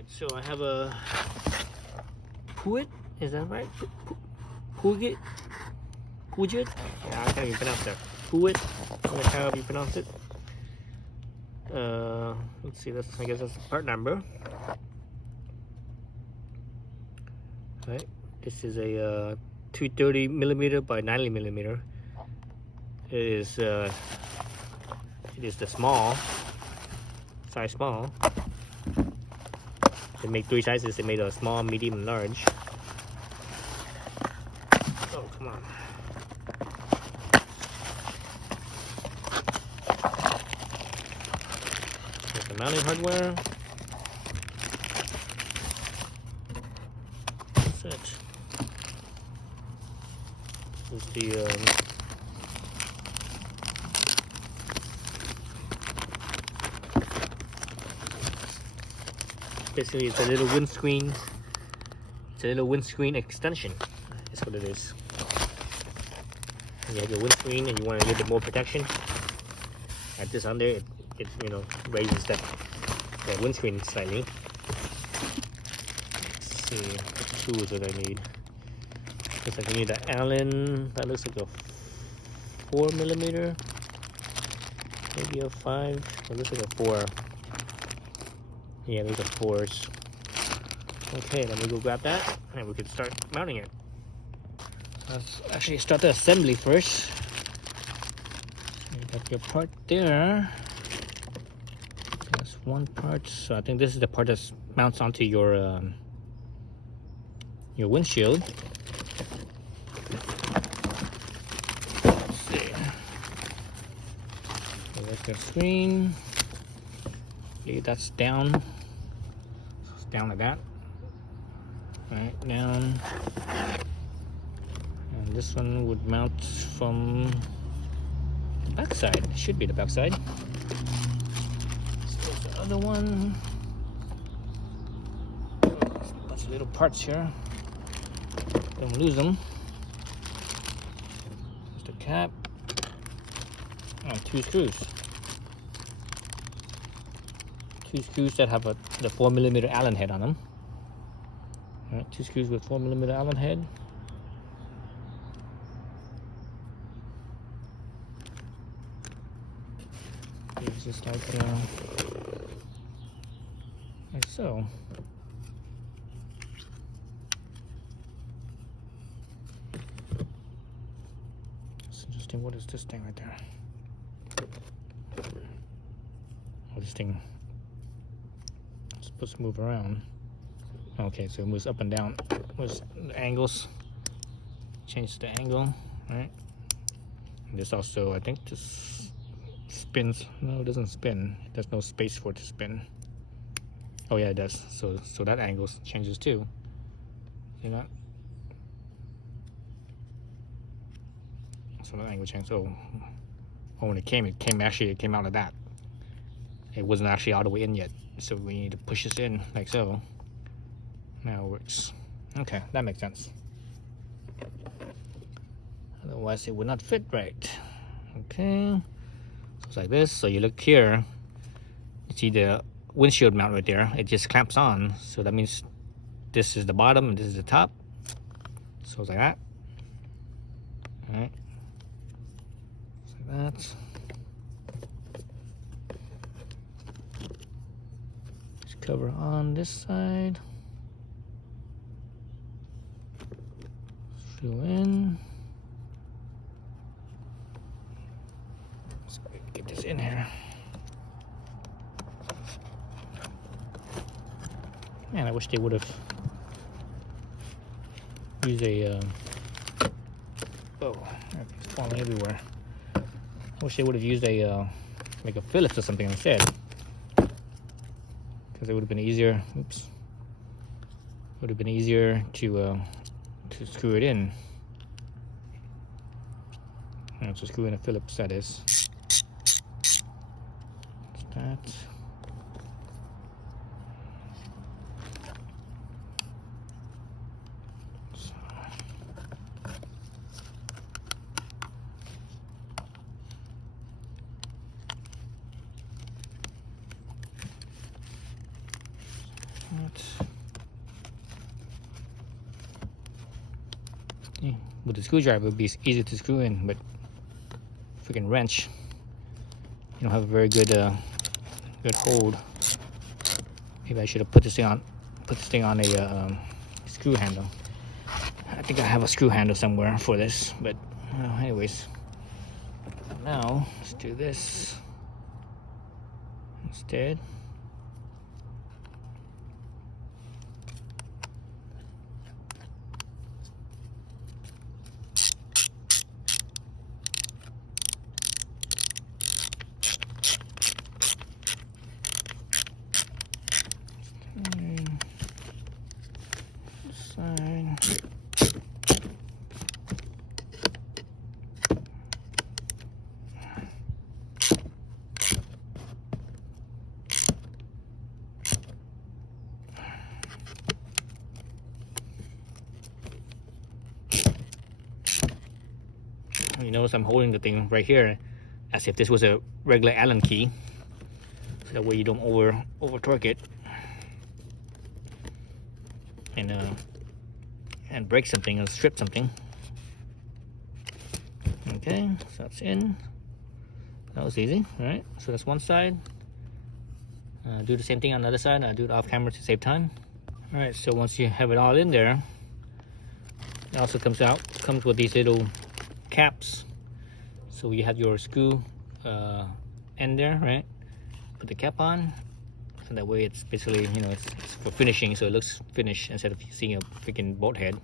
Alright, so I have a Puig, is that right? Puig? Yeah, I can't even pronounce that. Puig, however you pronounce it. Let's see, I guess that's the part number. Right, this is a 230mm by 90mm. It is the small size. Small. They make 3 sizes. They made a small, medium, and large. Oh, come on. Here's the mounting hardware. That's it. Here's the basically it's a little windscreen. It's a little windscreen extension. That's what it is. You have your windscreen and you want a little bit more protection. Add this on there, it raises that windscreen slightly. Let's see what tools that I need. Looks like I need an Allen. That looks like a 4mm, maybe a 5. It looks like a 4. Yeah, these are 4s. Okay, let me go grab that and we can start mounting it. Let's actually start the assembly first. You got your part there. That's one part. So I think this is the part that mounts onto your windshield. Let's see. So there's the screen. Okay, that's down. It's down like that. Right, down. And this one would mount from the back side. It should be the back side. So the other one. There's a bunch of little parts here. Don't lose them. There's the cap. Oh, 2 screws. 2 screws that have the 4mm Allen head on them. All right, 2 screws with 4mm Allen head. It's just like so. It's interesting. What is this thing right there? Oh, this thing. Supposed to move around. Okay, so it moves up and down. Moves the angles. Change the angle, right? And this also, I think, just spins. No, it doesn't spin. There's no space for it to spin. Oh yeah, it does. So that angle changes too. See that? So that angle changes. Oh, when it came out like that. It wasn't actually all the way in yet. So we need to push this in like so. Now it works. Okay, that makes sense. Otherwise it would not fit right. Okay, so it's like this. So you look here, you see the windshield mount right there. It just clamps on. So that means this is the bottom and this is the top. So it's like that. All right, just like that. Cover on this side. Screw in. So get this in here. Man, I wish they would have used a. Oh, it's falling everywhere. I wish they would have used a like a Phillips or something instead. Because it would have been easier. Oops. Would have been easier to screw it in. So screw in a Phillips, that is. That's that. With the screwdriver, it would be easy to screw in, but freaking wrench, you don't have a very good good hold. Maybe I should have put this thing on a screw handle. I think I have a screw handle somewhere for this, but anyways, now let's do this instead. Side. You notice I'm holding the thing right here as if this was a regular Allen key, so that way you don't over torque it and break something or strip something. Okay, so that's in. That was easy. All right, so that's one side. Do the same thing on the other side. I'll do it off camera to save time. All right, so once you have it all in there, it also comes with these little caps. So you have your screw end there, right? Put the cap on, so that way it's basically, you know, it's for finishing, so it looks finished instead of seeing a freaking bolt head.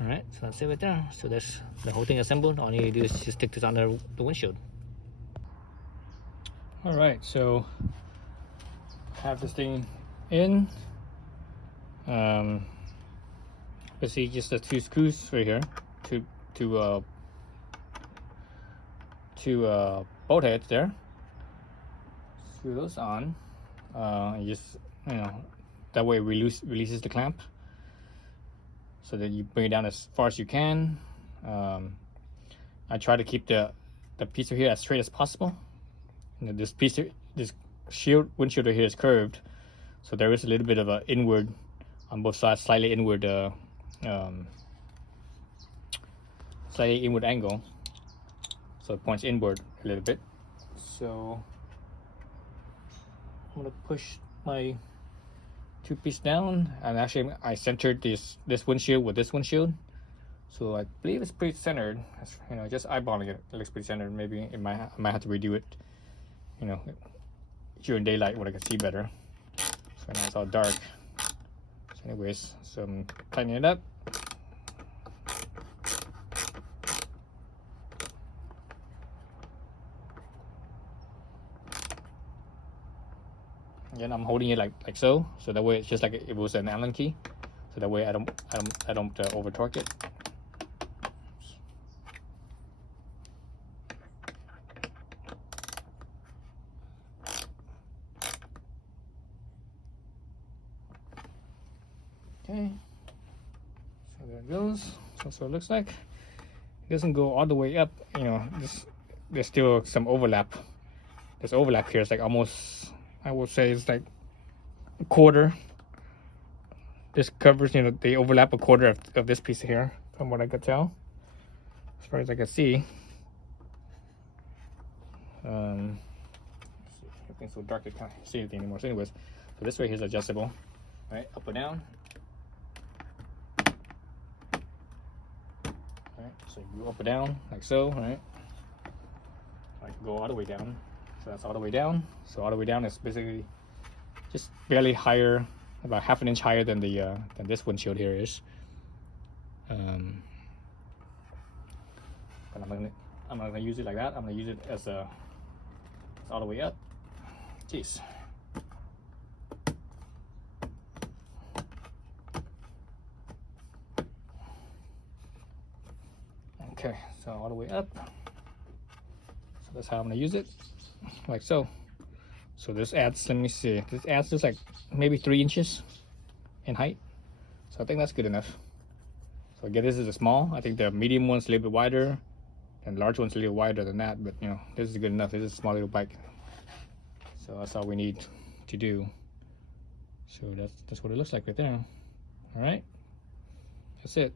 All right, so that's it right there. So that's the whole thing assembled. All you need to do is just stick this under the windshield. All right, so have this thing in. Let's see, just the two screws right here, two bolt heads there. Screw those on. And just, you know, that way it releases the clamp, so that you bring it down as far as you can. I try to keep the piece here as straight as possible. You know, this windshield here is curved, so there is a little bit of a inward on both sides, slightly inward angle, so it points inward a little bit. So I'm gonna push my two piece down, and actually I centered this windshield with this windshield, so I believe it's pretty centered. You know, just eyeballing it, it looks pretty centered. Maybe I might have to redo it, you know, during daylight when I can see better. So now it's all dark. So anyways, so I'm tightening it up. Again, I'm holding it like so that way it's just like it was an Allen key, so that way I don't over torque it. Okay, so there it goes. So that's what it looks like. It doesn't go all the way up, you know. There's still some overlap. This overlap here is like almost, I would say it's like a quarter. This covers, you know, they overlap a quarter of this piece here, from what I could tell, as far as I can see. Everything's so dark I can't see anything anymore. So anyways, so this way here is adjustable, right? Up or down. Right, so you go up or down like so, right? I can go all the way down. So that's all the way down. So all the way down is basically just barely higher, about half an inch higher than the than this windshield here is. But I'm not gonna use it like that. I'm gonna use it as it's all the way up. Jeez. Okay, so all the way up. So that's how I'm gonna use it, like so. So this adds, let me see, this adds just like maybe 3 inches in height. So I think that's good enough. So again, this is a small. I think the medium one's a little bit wider, and the large one's a little wider than that. But you know, this is good enough. This is a small little bike. So that's all we need to do. So that's what it looks like right there. All right, that's it.